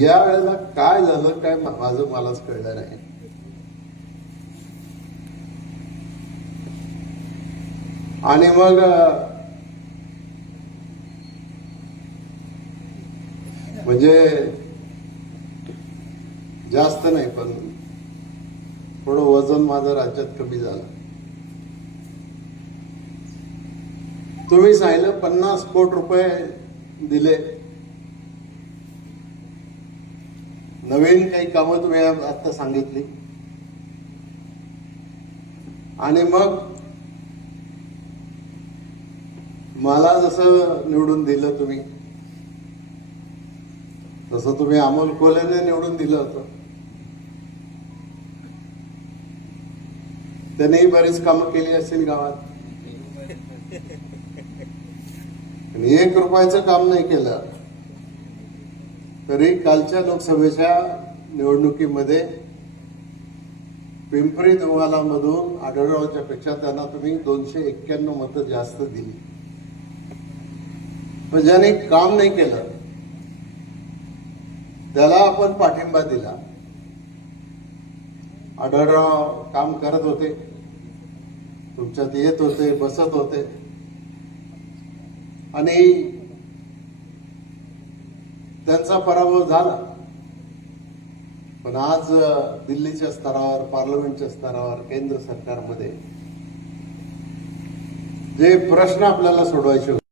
या वेळेला काय झालं काय माझं मलाच कळलं नाही. आणि मग म्हणजे जास्त नाही पण थोडं वजन माझं राज्यात कमी झालं. तुम्ही सांगितलं पन्नास कोट रुपये दिले. नवीन काही कामं तुम्ही आता सांगितली. आणि मग मला जसं निवडून दिलं तुम्ही तसं तुम्ही अमोल कोल्हेने निवडून दिलं होतं. त्यांनीही बरीच कामं केली असतील गावात. आणि एक रुपयाचं काम नाही केलं. तरी कालच्या लोकसभेच्या निवडणुकीमध्ये पिंपरी दुवाला मधून पेक्षा त्यांना तुम्ही दोनशे एक्क्याण्णव मतं जास्त दिली. पण ज्याने काम नाही केलं त्याला आपण पाठिंबा दिला. आढळराव काम करत होते तुमच्यात येत होते बसत होते. आणि त्यांचा पराभव झाला. पण आज दिल्लीच्या स्तरावर पार्लमेंटच्या स्तरावर केंद्र सरकारमध्ये जे प्रश्न आपल्याला सोडवायचे होते